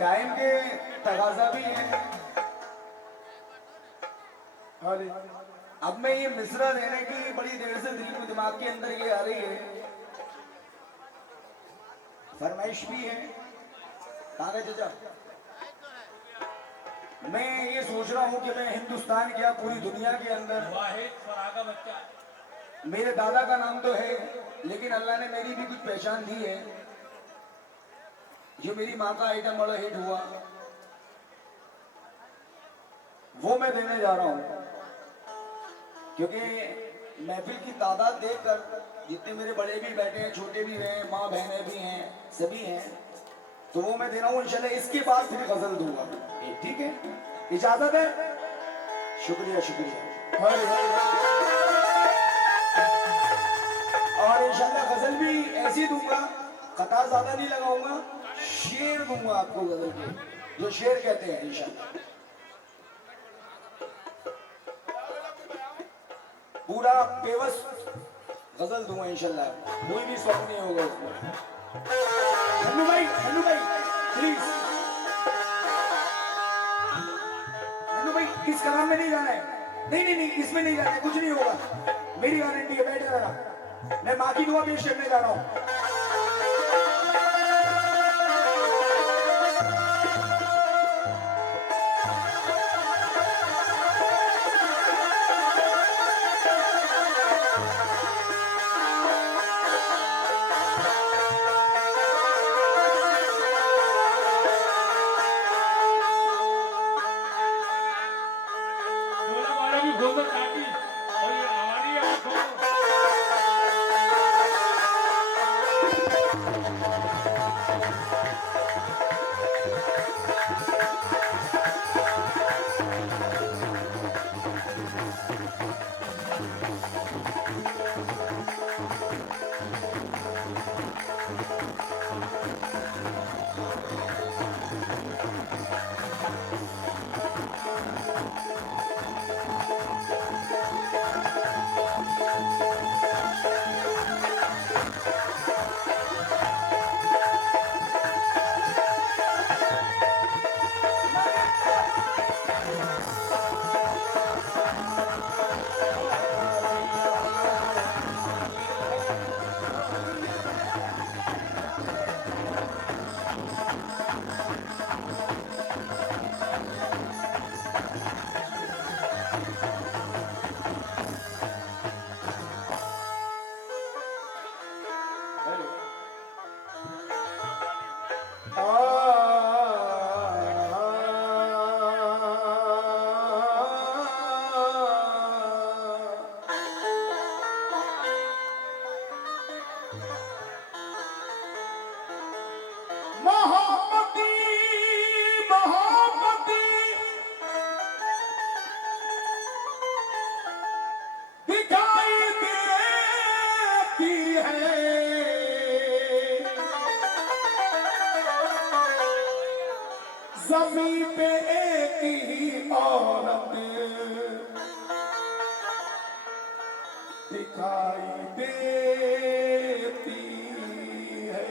Time के तगाजा भी है। अब मैं ये मिसरा देने की बड़ी देर से दिमाग के अंदर ये आ रही है, फरमाइश भी है। कहाँ गए चाचा? मैं ये सोच रहा हूँ कि मैं हिंदुस्तान क्या पूरी दुनिया के अंदर, मेरे दादा का नाम तो है लेकिन अल्लाह ने मेरी भी कुछ पहचान दी है। जो मेरी माँ का आइटम बड़ा हिट हुआ वो मैं देने जा रहा हूँ, क्योंकि महफिल की तादाद देखकर जितने मेरे बड़े भी बैठे हैं, छोटे भी हैं, माँ बहनें भी हैं, सभी हैं, तो वो मैं दे रहा हूँ इंशाल्लाह। इसके बाद फिर गजल दूंगा, ठीक है? इजाजत है? शुक्रिया शुक्रिया। और इंशाल्लाह गजल भी ऐसी दूंगा, कतार ज्यादा नहीं लगाऊंगा, शेर दूंगा आपको गजल के, जो शेर कहते हैं इंशाल्लाह। पूरा बेबस गजल दूंगा इंशाल्लाह, कोई भी शौक नहीं होगा उसमें। हन्नू भाई प्लीज, हन्नू भाई इस कलाम में नहीं जाना है। नहीं इसमें नहीं जाना है, कुछ नहीं होगा, मेरी गारंटी है। बैठ जाना, मैं माँ की दुआ पेश करने जा रहा हूँ। ज़मीं पे एक ही औरत दिखाई देती है।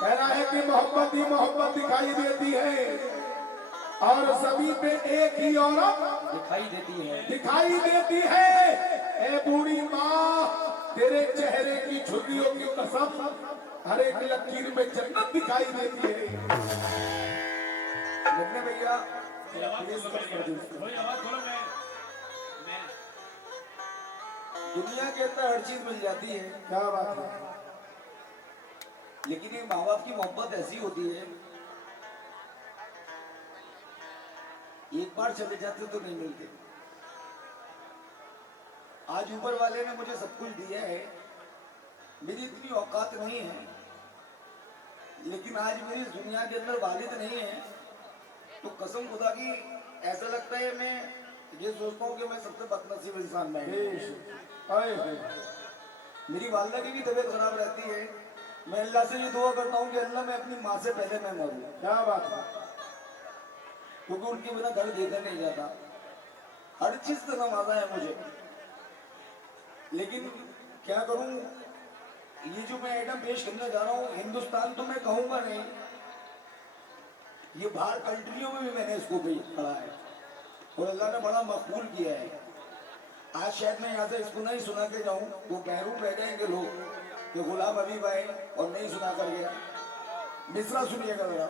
कहना है कि मोहब्बत ही मोहब्बत दिखाई देती है, और ज़मीं पे एक ही औरत दिखाई देती है। ए बूढ़ी माँ, तेरे चेहरे की झुर्रियों की कसम, हर एक लकीर में जन्नत दिखाई देती है। लगने भैया दुनिया के अंदर हर चीज मिल जाती है, क्या बात है, लेकिन ये माँ बाप की मोहब्बत ऐसी होती है, एक बार चले जाते तो नहीं मिलते। आज ऊपर वाले ने मुझे सब कुछ दिया है, मेरी इतनी औकात नहीं है, लेकिन आज मेरी इस दुनिया के अंदर वालिद नहीं है, तो कसम खुदा की ऐसा लगता है, मैं ये सोचता हूँ कि मैं सबसे बदनसीब इंसान में। मेरी वालदा की भी तबीयत खराब रहती है, मैं अल्लाह से ये दुआ करता हूँ कि अल्लाह मैं अपनी माँ से पहले मैं मरूं। क्या बात है, क्योंकि उनके बिना घर देखा नहीं जाता, हर चीज से नवाजा है मुझे, लेकिन क्या करूं, ये जो मैं आइटम पेश करने जा रहा हूँ, हिंदुस्तान तो मैं कहूँगा नहीं, ये बाहर कंट्रियों में भी मैंने इसको पढ़ा है और अल्लाह ने बड़ा मकबूल किया है। आज शायद मैं यहाँ से इसको नहीं सुना के जाऊँ तो महरूम रह जाएंगे लोग कि गुलाम हबीब आए और नहीं सुना कर गया। मिसरा सुनिएगा जरा।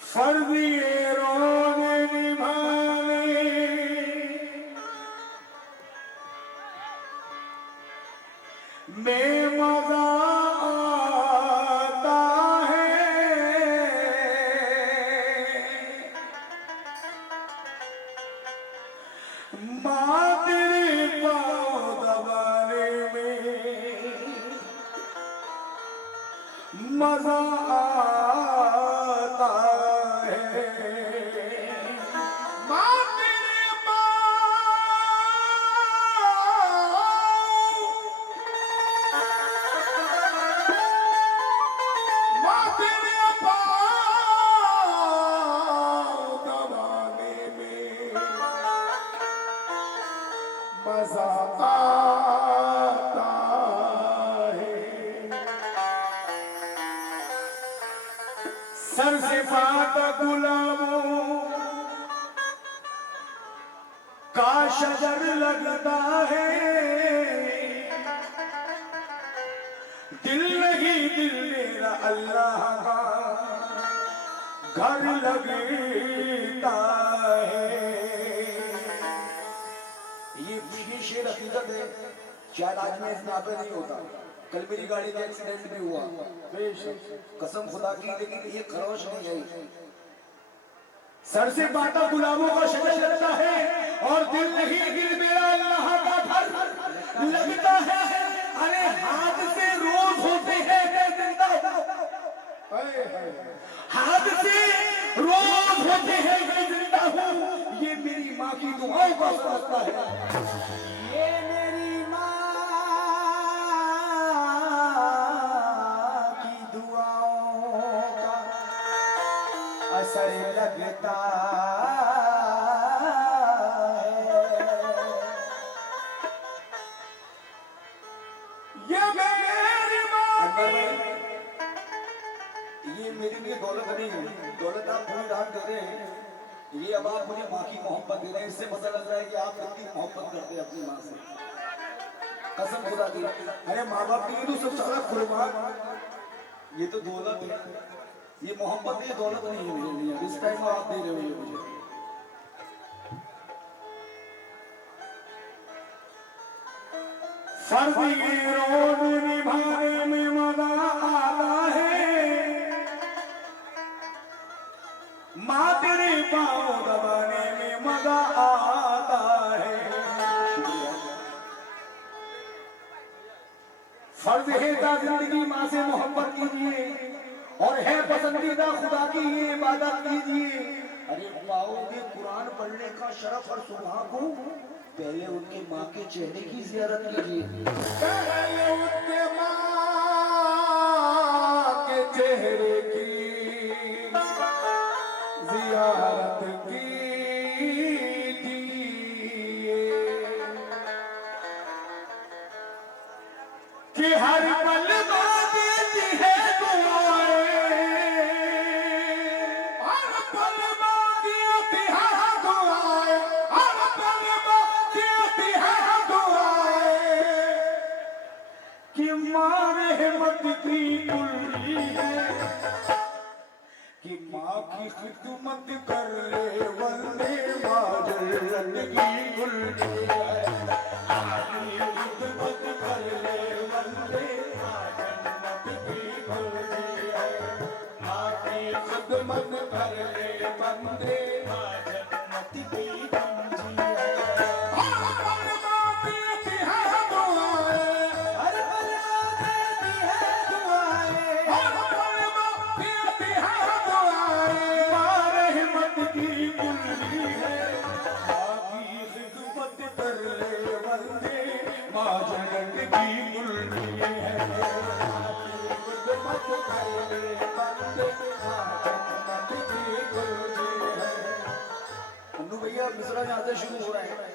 फर्ज़े रोज़े निभाने में मज़ा आता है, माँ तेरे पाँव दबाने में मज़ा आता है। माँ तेरे पाँव दबाने में मज़ा आता है। सर से फाता गुलाबों का शजर लगता है, दिल नहीं दिल मेरा अल्लाह का घर लगता है। ये शेर हकीकत है, शायद आज मैं इस पे नहीं होता। कल मेरी गाड़ी का एक्सीडेंट भी हुआ, कसम खुदा की, लेकिन ये खरोश नहीं आई। सर से बाता गुलाबों का शजर लगता है और दिल नहीं दिल मेरा अल्लाह का घर लगता है। अरे हाथ से रोज होते हैं मैं जिंदा, हाथ से रोज होते हैं मैं जिंदा हूँ, ये मेरी माँ की दुआओं का सदका है। ये मेरी माँ की दुआओं का असर लगता है। ये मेरी माँ ये मेरे लिए दौलत नहीं है, दौलत आप पूरी रात दे रहे हैं, ये अब आप मुझे माँ की मोहब्बत दे रहे हैं। इससे पता लग रहा है कि आप कितनी मोहब्बत करते हैं अपनी माँ से, कसम खुदा की। अरे माँ बाप की तो सब सारा कुर्बान, ये तो दौलत है, ये मोहब्बत ये दौलत नहीं है मेरे लिए। इस टाइम आप दे रहे हो मुझे। फर्ज ये रोज निभाने में मजा आता है, माँ तेरे पाँव दबाने में मजा आता है। फर्ज है ता जिंदगी माँ से मोहब्बत कीजिए और है पसंदीदा खुदा की ये इबादत कीजिए। अरे पाओगे कुरान पढ़ने का शरफ और सौभाग्य, पहले उनके माँ के चेहरे की जियारत कीजिए। पहले उनके माँ के चेहरे की जियारत कीजिए कि हर पल माँ देती है दुआएं, हर पल माँ देती है दुआएं, हर पल माँ देती है दुआएं कि माँ रहमत की कुल्ली है, कि माँ की खिदमत कर ले वंदे मातरम की कुल्ली है, माँ की खिदमत कर ले वंदे मातरम की कुल्ली है, माँ की खिदमत कर ले वंदे मातरम की कुल्ली है। हर पल माँ देती है दुआएं, हर पल देती है दुआएं, हर पल माँ देती है दुआएं, माँ रहमत की कुल्ली है, माँ की खिदमत कर ले वंदे माँ जगत की कुल्ली है, माँ की खिदमत कर ले वंदे माँ जगत की भैया मिश्रा यहाँ से शुरू हो रहे हैं।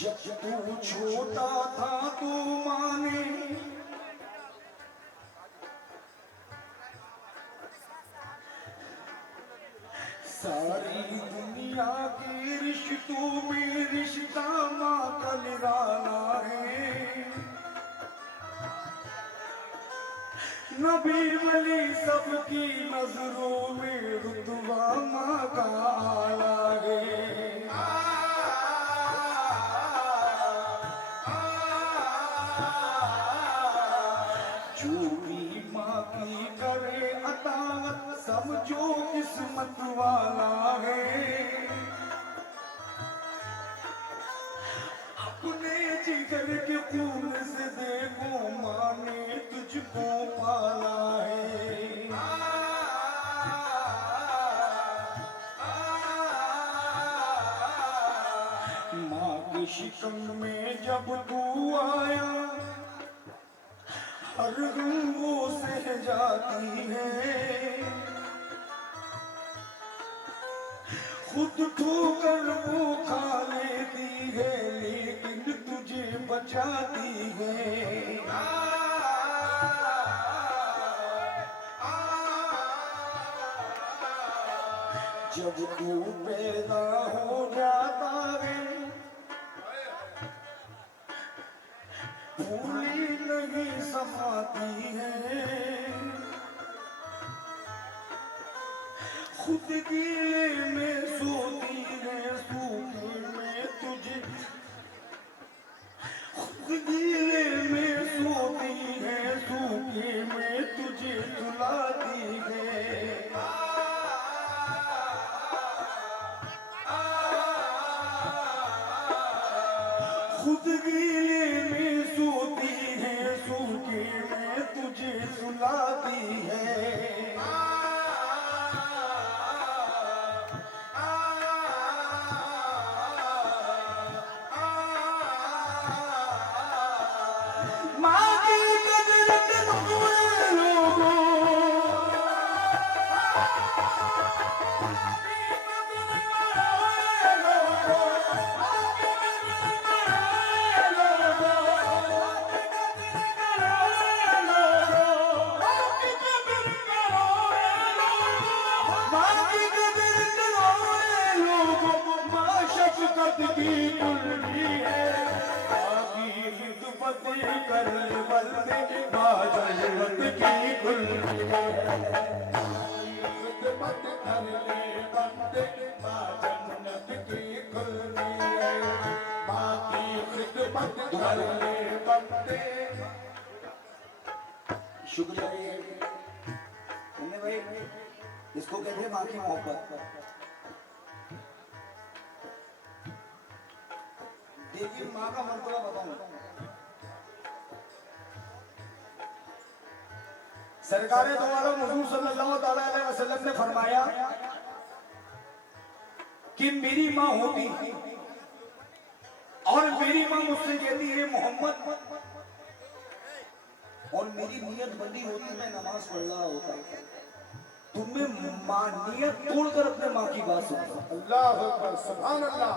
जब तू छोटा था तो माने सारी दुनिया के रिश्तों में रिश्ता माँ का निराला है। नबी वली सबकी नजरों में रुतबा माँ का आला है। जो भी माँ की करे अतावत समझो किस्मत वाला है। अपने जिगर के खून से देखो माँ ने तुझको पाला है। माँ के शिकम में जब तू आया हर गम वो सह जाती है। खुद ठोकर वो खा लेती है लेकिन तुझे बचाती है। जब तू पैदा हो जाता है भूली नहीं समाती है। खुद गीले में सोती है सूखे में तुझे खुद गीले में सोती है सूखे में तुझे सुलाती है। खुद गीले में सोती है सूखे में तुझे सुलाती है। माँ की कदर करो लोगों की कुल्फी है। आगी खिदमत कर बंदे बाजत की कुल्फी है। खिदमत कर ले बंदे बाजत की कुल्फी है। बाकी खिदमत कर ले बंदे। शुक्रिया भाई, इसको कहते हैं माँ की मोहब्बत। देखिए माँ का मर्तबा बताऊं, सरकारे दो आलम हुजूर सल्लल्लाहु अलैहि वसल्लम ने फरमाया कि मेरी माँ होती और मेरी माँ मुझसे कहती है मोहम्मद, और मेरी नियत बंदी होती मैं नमाज पढ़ रहा होता, तुम्हें माँ नियत तोड़कर अपने माँ की बात सुनता। अल्लाह अकबर, सुभान अल्लाह।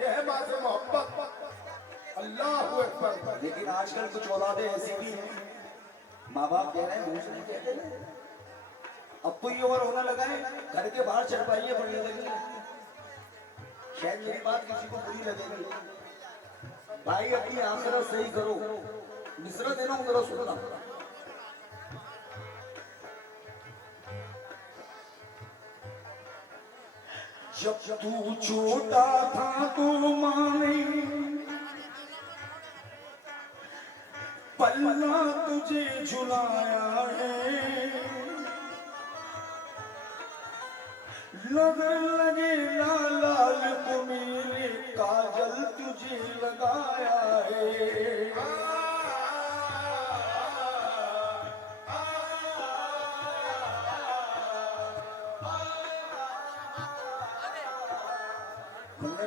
ये है माँ से मोहब्बत। अल्लाह अकबर। लेकिन आजकल कुछ औलादे ऐसी भी हैं, माँ बाप कह रहे हैं मुझ नहीं कहते ना। अब तो ये और होने लगा है, घर के बाहर चरपाइयाँ पड़ने लगी है। शायद मेरी बात किसी को बुरी लगेगी। भाई अपनी आखिरत सही करो। मिसरा देना हूँ जरा सुनना। जब तू छोटा था तो माने पल्ला तुझे झुलाया है। नजर लगे लाल लाल को मेरे काजल तुझे लगाया है।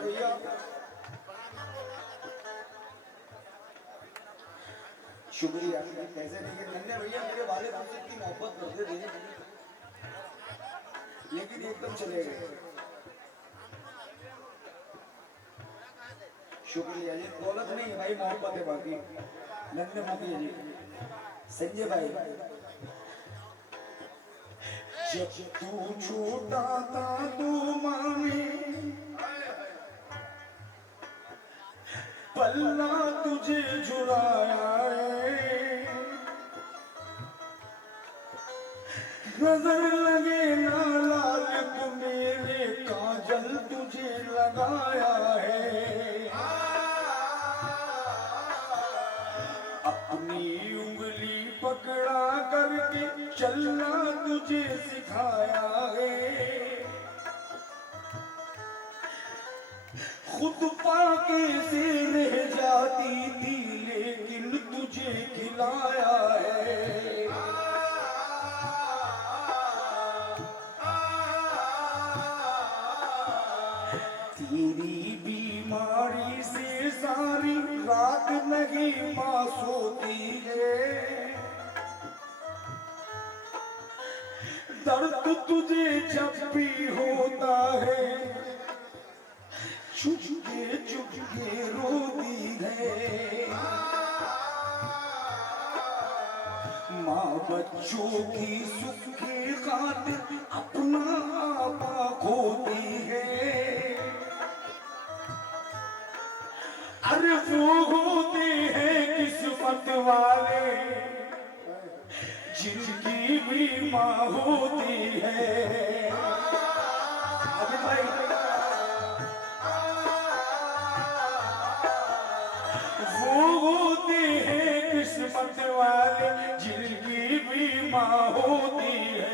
भैया शुक्रिया, पैसे नहीं के धन्य भैया, मेरे वाले हमसे इतनी मोहब्बत करते थे। एकदम चले गए। शुक्रिया जी, दौलत नहीं है भाई, मोहब्बत है बाकी। नन्हे मुखिया जी, संजय भाई, जब तू छोटा था तू माने पल्ला तुझे झुलाया है, नजर लगे ना लाल को मेरे काजल तुझे लगाया है, अपनी उंगली पकड़ा करके चलना तुझे सिखाया है, खुद पाके से रह जाती थी लेकिन तुझे खिलाया है, तेरी बीमारी से सारी रात नहीं मां सोती है, दर्द तुझे जब भी होता है चुपके चुपके रोती है, माँ बच्चों की सुख की खातिर अपना आपा खोती है, अरे वो होते हैं किस्मत वाले जिनकी भी माँ होती है। अभी भाई वो होते हैं किस्मत वाले जिनकी भी माँ होती है,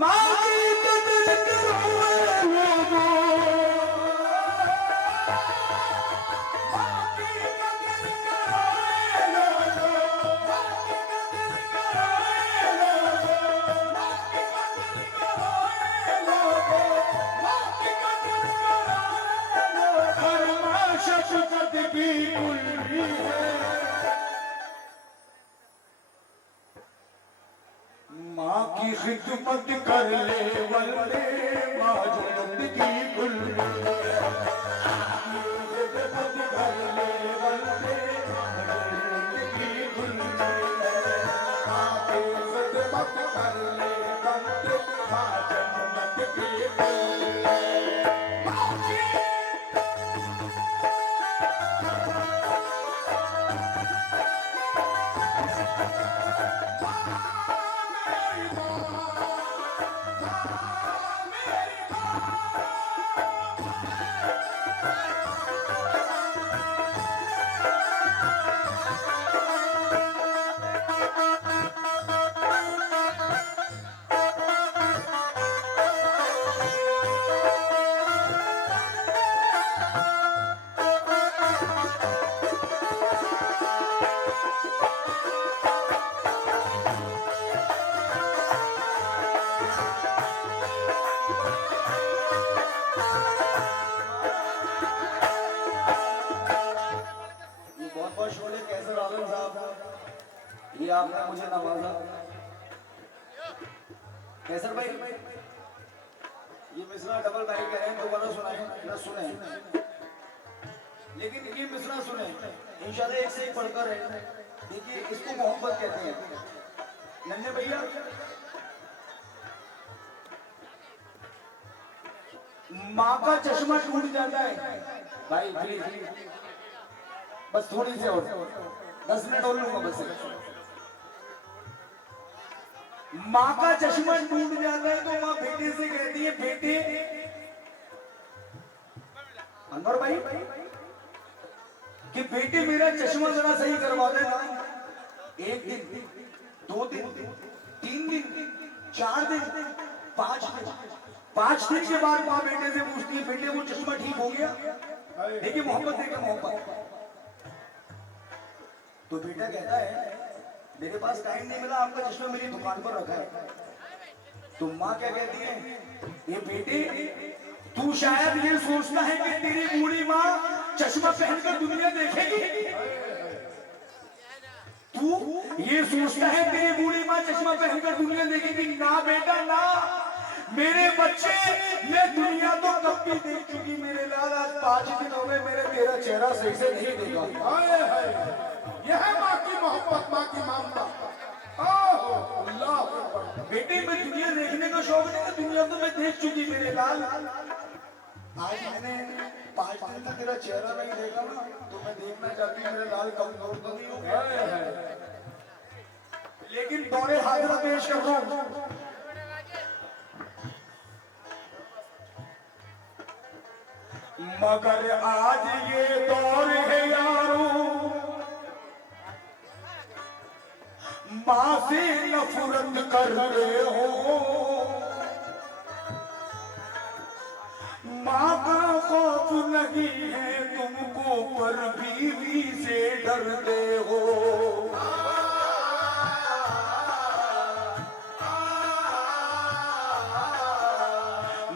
माँ की कदर करो लोगों, माँ की कदर करो लोगों, माँ की कदर करो लोगों, माँ की कदर करो लोगों, माँ की कदर करो लोगों, हर माँ शफ़क़त की कुल्ली है, माँ की खिदमत कर ले वल्दे, माँ जन्नत की कुल्ली है, खिदमत कर ले वल्दे, जन्नत की कुल्ली है, माँ की खिदमत कर ले बंदे, माँ जन्नत की कुल्ली है। माँ की बहुत शोले कैसर आलम साहब, ये आपने मुझे नवाजा। कैसर भाई ये मिसरा डबल बैक कह रहे हैं, दोबारा सुनाए ना सुने, लेकिन ये मिसरा सुने इंशाल्लाह एक से एक पढ़कर है। देखिए इसको मोहब्बत कहते हैं। नन्हे भैया माँ का चश्मा टूट जाता है भाई, प्लीज बस थोड़ी सी और 10 मिनट और लूंगा बस। माँ का चश्मा टूट जाता है तो माँ बेटे से कहती है, बेटे अनवर भाई कि बेटे मेरा चश्मा जरा सही करवा देना। 1 दिन 2 दिन 3 दिन 4 दिन 5 दिन, 5 दिन के बाद माँ बेटे से पूछती है, बेटे वो चश्मा ठीक हो गया? देखिए मोहब्बत, देखिए मोहब्बत। तो बेटा कहता है मेरे पास टाइम नहीं मिला, आपका चश्मा मेरी दुकान पर रखा है। तो माँ क्या कहती है, ये बेटे तू शायद ये सोचता है कि तेरी बूढ़ी माँ चश्मा पहनकर दुनिया देखेगी, तू ये सोचता है तेरी बूढ़ी माँ चश्मा पहनकर दुनिया देखेगी? ना बेटा ना, मेरे बच्चे, मैं दुनिया तो कब की देख चुकी मेरे लाल। आज 5 दिन हो गए मेरे तेरा चेहरा सही से नहीं देखा। हाय हाय, यह है माँ की मोहब्बत, माँ की ममता। ओहो अल्लाह बेटे, मैं दुनिया देखने का शौक नहीं है, दुनिया तो मैं देख चुकी मेरे लाल। आज मैंने 5 दिन तक तेरा चेहरा नहीं देखा ना, तो मैं देखना चाहती हूँ मेरे लाल कमजोर तो नहीं हो गया। लेकिन दौरे हाजिरा पेश कर रहा हूँ। मगर आज ये दौर है यारो, माँ से नफरत कर रहे हो। माँ का खौफ नहीं है तुमको, पर बीवी से डरते हो।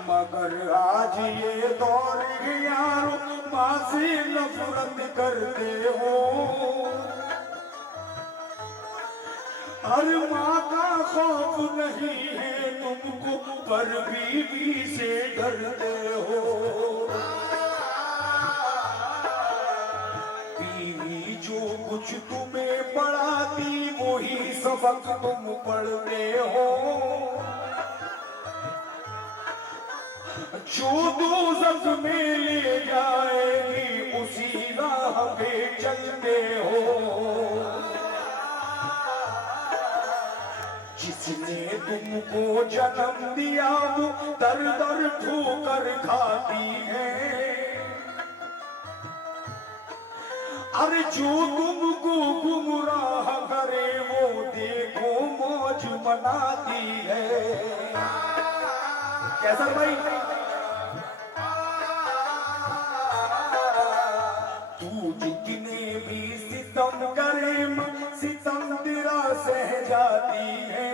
मगर आज ये दौर है यारो, माँ से नफरत करते हो। हर माँ का खौफ नहीं है तुमको, पर बीवी से डरते हो। बीवी जो कुछ तुम्हें पढ़ाती वही सबक तुम पढ़ते हो। जो दोज़ख में ले जाएगी उसी राह पे चलते हो। जिसने तुमको जन्म दिया वो दर दर ठोकर खाती है। अरे जो तुमको गुमराह करे वो देखो मौज मनाती है। कैसा भाई? तू जितने भी सितम करे सितम तेरा सह जाती है।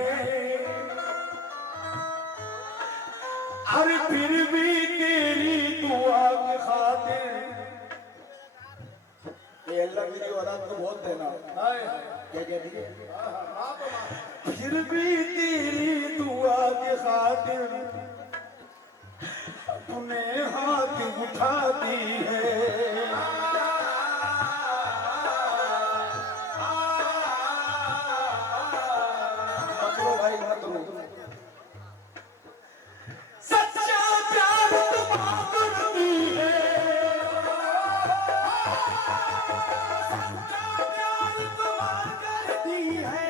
अरे फिर भी तेरी दुआ की खातिर, ये अल्लाह मेरी औलाद को बहुत देना। क्या कहती है? फिर भी तेरी दुआ की खातिर तूने हाथ उठाती है। मत रो भाई, मत रो। सच्चा प्यार तुम करती है, सच्चा प्यार तुम करती है,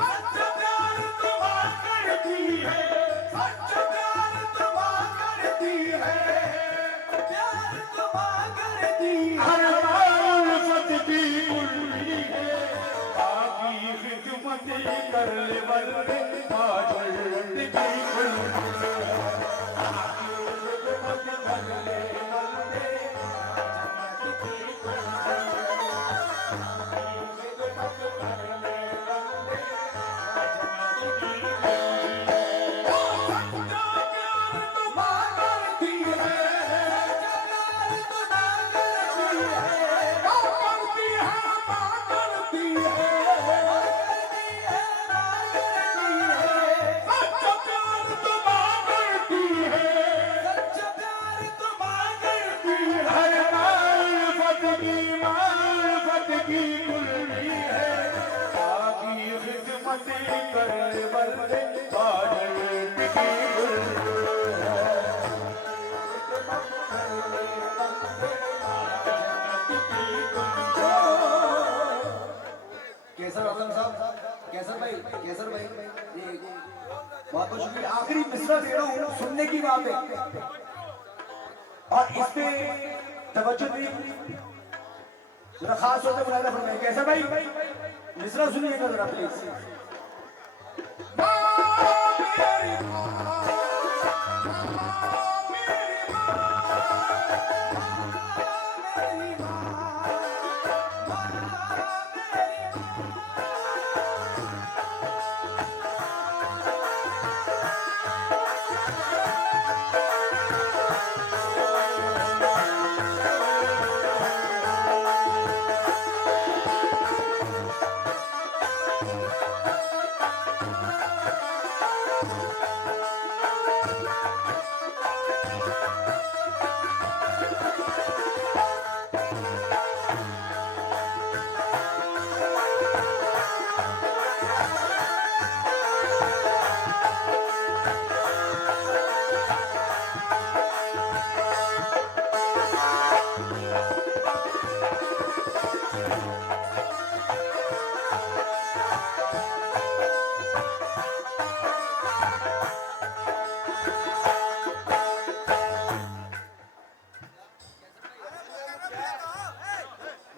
सच्चा प्यार तुम करती है, सच्चा प्यार तुम करती है, प्यार तुम करती है। हर उल्फत की कुल्ली है, बाकी खिदमत कर ले बंदे, आज उल्फत की कुल्ली है, बाकी खिदमत कर ले बंदे, जन्नत की कुल्ली है, बाकी खिदमत कर ले बंदे, जन्नत की कुल्ली है। सच्चा प्यार तुम करती है, सच्चा प्यार तुम करती है, करती है, करती है, सच्चा प्यार तुम करती है, सच्चा प्यार तुम करती है। हर मारिफत की कुल्ली है, बाकी खिदमत कर बंदे, बादल की कुल्ली है, खिदमत कर ले बंदे, जन्नत की कुल्ली है। केसर आजम साहब, केसर भाई, केसर भाई, ये बहुत बहुत शुक्रिया। आखिरी मिसरा दे रहा हूँ, सुनने की बात है और इस पे तवज्जो नहीं, जरा खास तौर पे बुलाना फरमाइए। कैसा भाई? मिसरा सुनिएगा जरा प्लीज।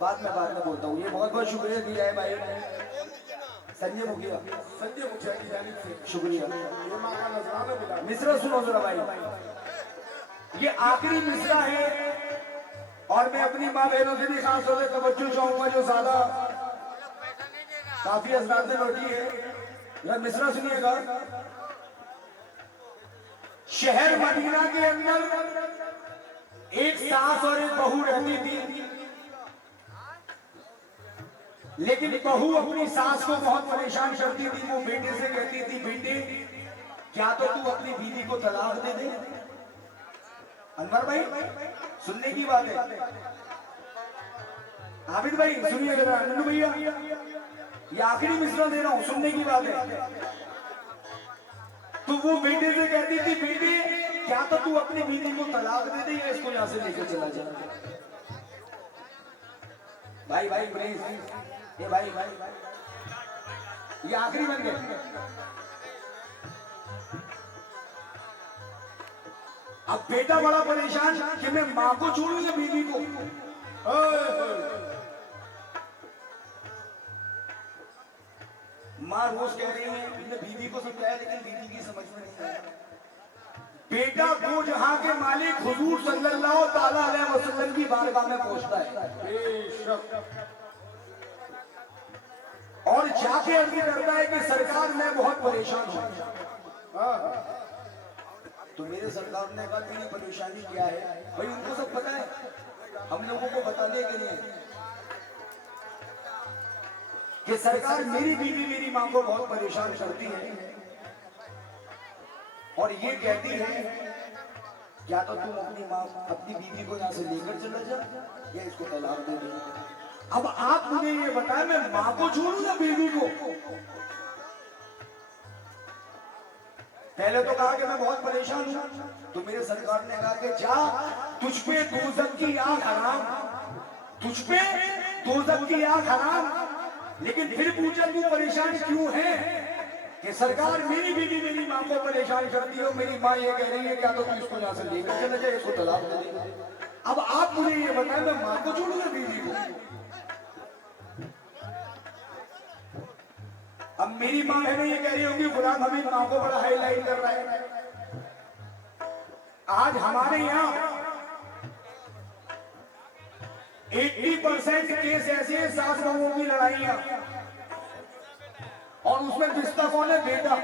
बाद में बोलता हूँ। ये बहुत बहुत शुक्रिया दिया है भाई संजय मुखिया की जानिब से शुक्रिया। ये माँ का नजराना मिला। मिश्रा सुनो जरा भाई, ये आखिरी मिश्रा है और मैं अपनी माँ बहनों से भी खास तौर से तवज्जो चाहूंगा जो ज्यादा काफी हजरात में बैठी है। जरा मिश्रा सुनिएगा। शहर मदीना के अंदर एक सास और एक बहू रहती थी, लेकिन बहू अपनी सास को बहुत परेशान करती थी। वो बेटे से कहती थी, बेटे क्या तो तू अपनी बीवी को तलाक दे दे। अनवर भाई सुनने की बात है, आबिद भाई सुनिए जरा, नन्नू भैया ये आखिरी मिश्रा दे रहा हूं, सुनने की बात है। तो वो बेटे से कहती थी, बेटे क्या तो तू अपनी बीवी को तलाक दे दे या इसको यहां से लेकर चला जा। भाई भाई प्लीज ये भाई ये आखिरी बन गए। अब बेटा बड़ा परेशान कि मैं मां को छोड़ू या बीवी को। मां रोज कह रही है, मैंने बीवी को समझाया लेकिन बीवी की समझ में नहीं आया। बेटा वो जहां के मालिक हुजूर सल्लल्लाहु ताला अलैहि वसल्लम की बारगाह में पहुंचता है और जाके अर्ज करता है कि सरकार मैं बहुत परेशान हूं। तो मेरे सरकार ने कहा मेरी परेशानी क्या है। भाई उनको सब पता है, हम लोगों को बताने के लिए कि सरकार मेरी बीवी मेरी मां को बहुत परेशान करती है और ये कहती है क्या तो तुम अपनी बीवी को यहां से लेकर चला जा या इसको तलाक दे दे। अब आप मुझे ये बताएं मैं मां को छोड़ूं या बीवी को। पहले तो कहा कि मैं बहुत परेशान हूं, तो मेरे सरकार ने कहा कि जा तुझ पे दोज़ख की आग हराम, तुझ पे दोज़ख की आग हराम। लेकिन फिर पूछा तू परेशान क्यों है कि सरकार मेरी बीवी मेरी मां को परेशान करती है। मेरी मां ये कह रही है क्या तो तू इसको यहां से लेकर चले जाए, इसको तलाक दे दे। अब आप मुझे ये बताएं मैं मां को छोड़ूं या बीवी को। अब मेरी मां बहनें ये कह रही होंगी गुलाम हमीद मां को बड़ा हाईलाइट कर रहा है। आज हमारे यहाँ 80% केस ऐसे हैं सास बहुओं की लड़ाइयां और उसमें रिश्ता कौन है, बेटा।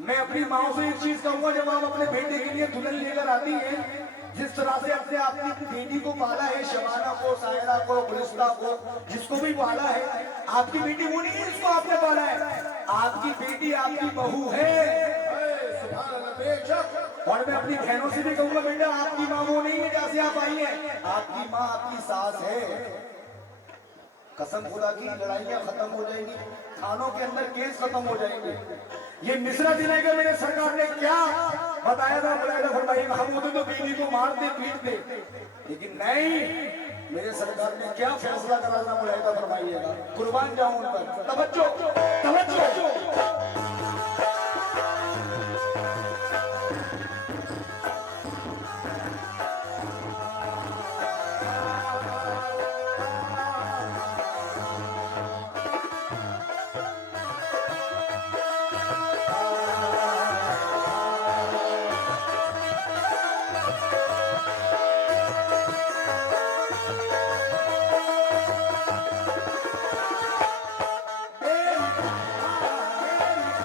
मैं अपनी माँ से एक चीज कहूंगा, जब आप अपने बेटे के लिए दुल्हन लेकर आती है, जिस तरह से अपने आपकी बेटी को पाला है, शबाना को, सायरा को, गुलिस्ता को, जिसको भी पाला है, आपकी बेटी वो नहीं है जिसको आपने पाला है। आपकी बेटी आपकी बहू है। और मैं अपनी बहनों से भी कहूंगा बेटा आपकी माँ वो नहीं है जैसे आप आई है, आपकी माँ आपकी सास है। कसम खुदा की लड़ाइयां खत्म हो जाएंगी, थानों के अंदर केस खत्म हो जाएंगे। ये मिश्रा जिले के मेरे सरकार ने क्या बताया था, फरमाइएगा हम होते तो बीवी को मारते पीटते, लेकिन नहीं, मेरे सरकार ने क्या फैसला करा था, फरमाइएगा। कुर्बान जाऊं उन पर। तवज्जो